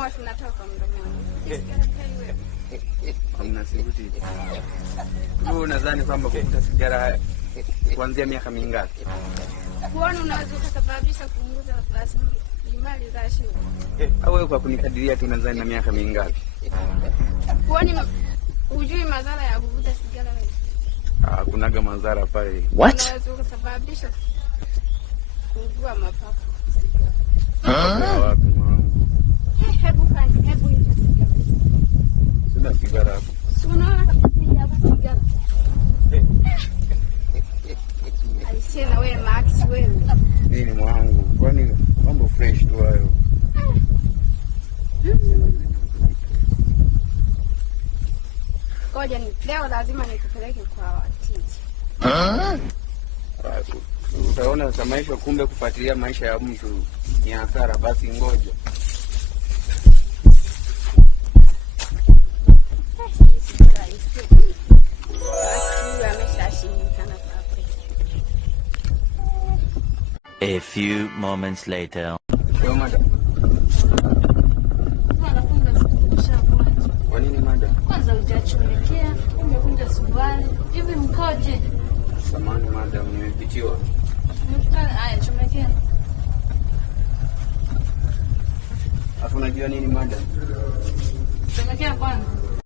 moshi unatoka mdomoni. Hamna sibuti. Wewe unadhani kwamba kuvuta sigara kuanzia miaka mingapi? Kuona unaweza kusababisha kupunguza rasilimali za shule. Au wewe kwa kunikadiria tu unadhani na miaka mingapi? Kuona hujui madhara ya kuvuta sigara wewe. Kunaga madhara pale. What? Unaweza kusababisha kuugua mapafu. Wapi mwanangu? Hebu sigara. Sina sigara hapo. Unaona kabisa hapa sigara. Aisee na wewe Max wewe. Nini mwanangu? Kwani mambo fresh tu hayo. Ngoja leo lazima nikupeleke kwa watiti. Utaona maisha kumbe kufuatilia maisha ya mtu ni hasara, basi ngoja. A few moments later. Yo madam. Kwa nini madam? Kwanza hujachomekea, umekunja suruali. Hivi mkoje? Samahani madam, nimepitiwa. Haya, chomekea. Afu unajua nini madam? Chomekea kwanza.